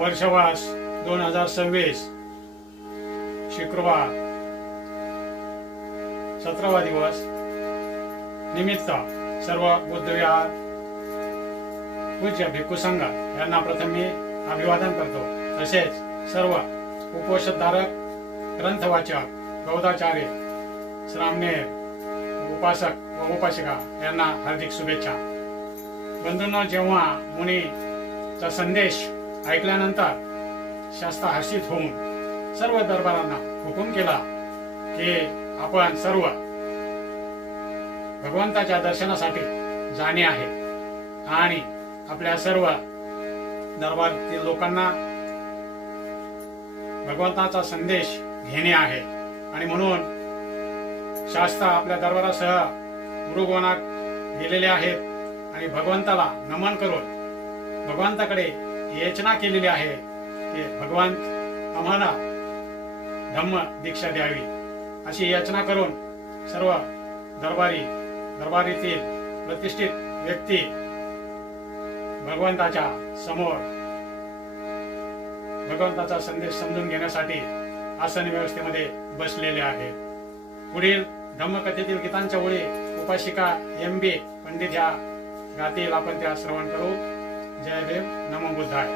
वर्षवास 2026 शुक्रवार 17वा दिवस निमित्त सर्व बुद्धविहार पूज्य भिक्खू संघ यांना प्रथम मी अभिवादन करतो। तसेच सर्व उपोषधारक, ग्रंथवाचक, बौद्धाचार्य, श्रामणेर, उपासक व उपासिका यांना हार्दिक शुभेच्छा। बंधूंनो, जेव्हा मुनीचा संदेश ऐकल्यानंतर शास्ता हर्षित होऊन सर्व दरबारांना हुकूम केला की आपण सर्व भगवंताच्या दर्शनासाठी जाणे आहे आणि आपल्या सर्व दरबारातील लोकांना भगवंताचा संदेश घेणे आहे। आणि म्हणून शास्ता आपल्या दरबारासह गुरुगोवनात गेलेले आहेत आणि भगवंताला नमन करून भगवंताकडे याचना केलेली आहे की भगवंत आम्हाला धम्म दीक्षा द्यावी, अशी याचना करून सर्व दरबारीतील प्रतिष्ठित व्यक्ती भगवंताच्या समोर भगवंताचा संदेश समजून घेण्यासाठी आसन व्यवस्थेमध्ये बसलेले आहेत। पुढील धम्मकथेतील गीतांच्या ओळी उपासिका MB पंडित ह्या गातील, आपण त्या श्रवण करू। जय देव, नमो बुद्धाय।